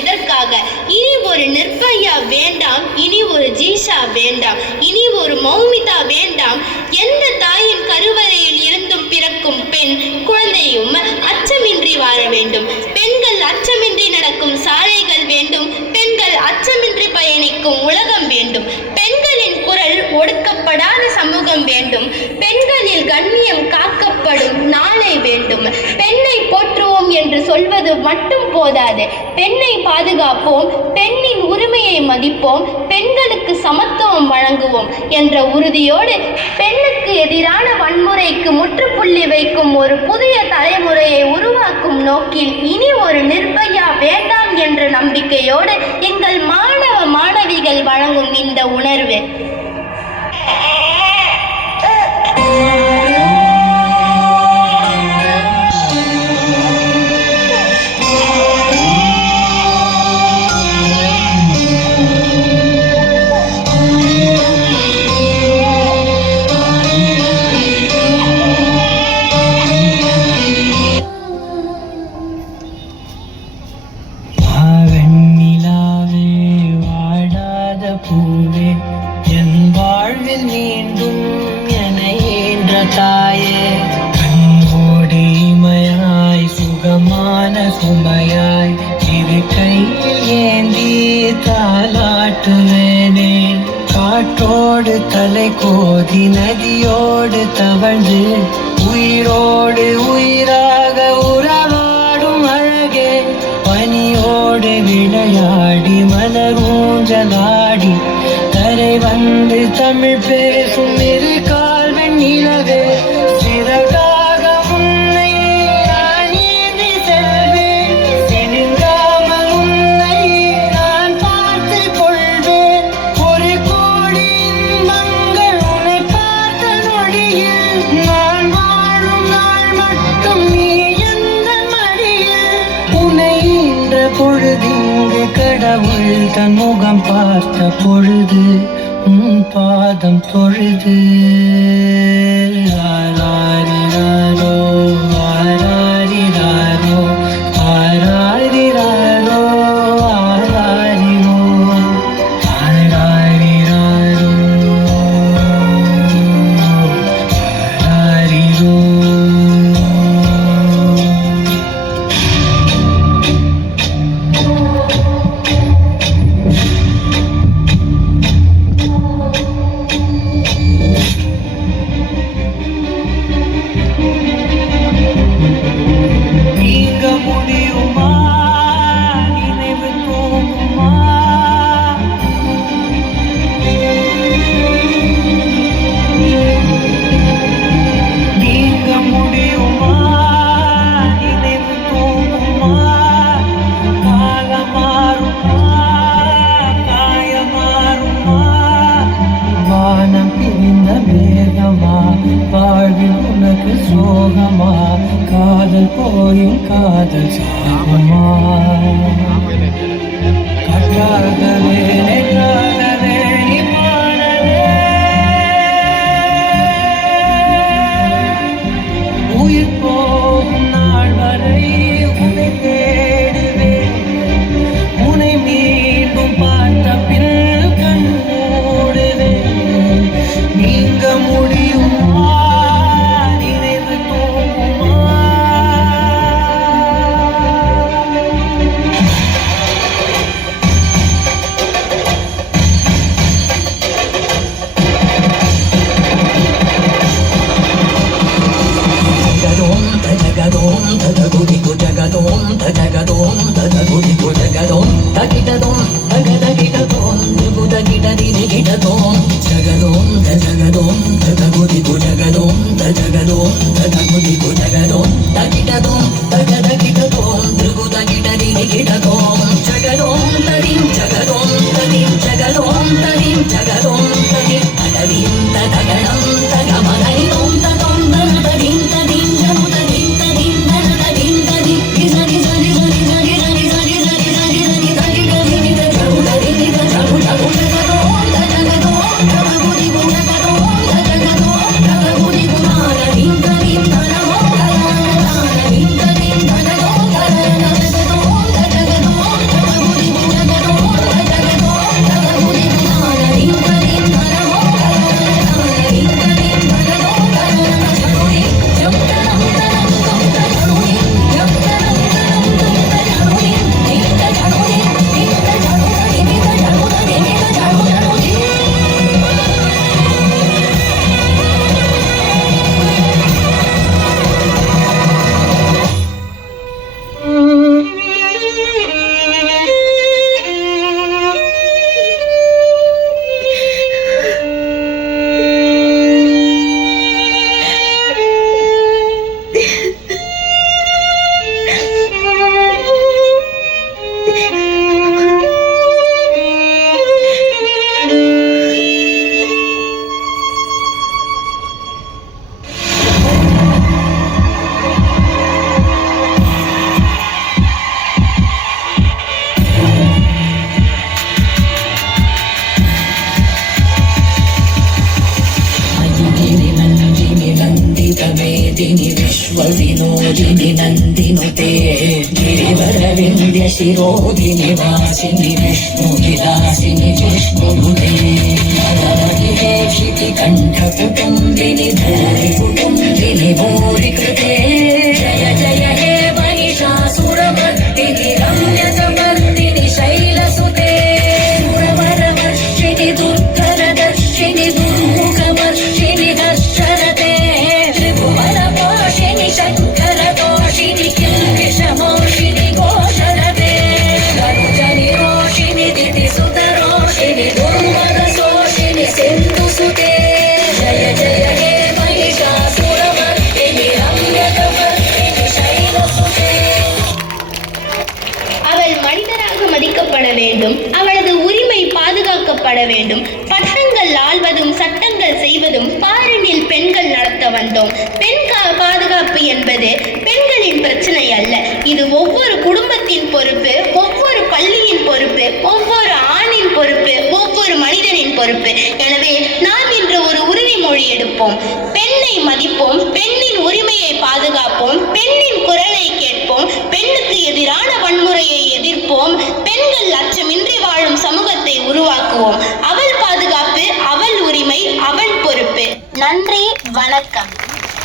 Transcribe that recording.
இதற்காக. இனி ஒரு நிர்பயா வேண்டாம், இனி ஒரு ஜீஷா வேண்டாம், இனி ஒரு மௌமிதா வேண்டாம். எந்த தாயின் கருவறையில் இருந்தும் பிறக்கும் பெண் குழந்தையும் அச்சமின்றி வாழ வேண்டும். பெண்கள் அச்சமின்றி நடக்கும் சாலைகள் வேண்டும். பெண்கள் அச்சமின்றி பயணிக்கும் உலகம் வேண்டும். பெண்களின் குரல் ஒடுக்கப்படாத சமூகம் வேண்டும். பெண்களில் கண்ணியம் காக்கப்படும் நாளை வேண்டும். பெண்ணை போற்றுவோம் என்று சொல்வது மட்டும் போதாது. பெண்ணை பாதுகாப்போம், பெண்ணின் உரிமையை மதிப்போம், பெண்களுக்கு சமத்துவம் வழங்குவோம் என்ற உறுதியோடு பெண்ணுக்கு எதிரான வன்முறைக்கு முற்றுப்புள்ளி வைக்கும் ஒரு புதிய தலைமுறையை உருவாக்கும் நோக்கில் இனி ஒரு நிர்பயா வேண்டாம் என்ற நம்பிக்கையோடு எங்கள் மாணவ மாணவிகள் வழங்கும் இந்த உணர்வு. சுமையாய் இரு கையில் ஏந்தி தாலாட்டுவேனே. காற்றோடு தலை கோதி நதியோடு தவழ்ந்து உயிரோடு உயிராக உறவாடும் அழகே. பனியோடு விளையாடி மலர் ஊஞ்சலாடி கரை வந்து தமிழ் பேசும் இரு கால்வன் நிலவே. பொழுதிங்கு கடவுள் தன் முகம் பார்த்த பொழுது உன் பாதம் தொழுது. ஆராரிராரோ ஆராரிராரோ ஆராரிராரோ ஆராரிரோ ஆராரிராரோ ஆராரிரோ. வாழ்வில் உனக்கு சோகமா, காதல் போயும் காதல் சாகமா. காற்றாகவே நெற்றாகவே இமானவே உயிர் போகும் நாள் வரை உன்னை தேடுவேன். உன்னை மீண்டும் பார்த்த பின் கண் மூடுவேன். நீங்க முடியும் वासिनि नन्दिनुते गिरिवरविन्द्य शिरोधिनि वासिनि विष्णुविलासिनि जिष्णुनुते क्षिति कण्ठकुटुम्बिनि धूरि कुटुम्बिनि भूरि कृते जय जय हे महिषासुरमर्दिनि रम्यकमर्दिनि शैलसुते सुरवरवर्षिणि दुर्धरदर्शिनि दुर्मुखमर्षिणि हर्षरते त्रिभुवनपोषिणि शङ्करदोषिणि किल्बिषमोषिणि घोषरते गरुजनिरोषिणि दितिसुतरोषिणि दुर्मदशोषिणि सिन्धुसुते जय जय हे महिषासुरमर्दिनि रम्यकमर्दिनि शैलसुते அவள் மனிதராக மதிக்கப்பட வேண்டும். அவளது உரிமை பாதுகாக்கப்பட வேண்டும். பட்டங்கள் ஆள்வதும் சட்டங்கள் செய்வதும் பாரினில் பெண்கள் நடத்த வந்தோம். பெண் பாதுகாப்பு என்பது பெண்களின் பிரச்சனை அல்ல. இது ஒவ்வொரு குடும்பத்தின் பொறுப்பு, ஒவ்வொரு பள்ளியின் பொறுப்பு, ஒவ்வொரு ஆணின் பொறுப்பு, ஒவ்வொரு மனிதனின் பொறுப்பு. எனவே நாம் இன்று ஒரு உறுதிமொழி எடுப்போம்.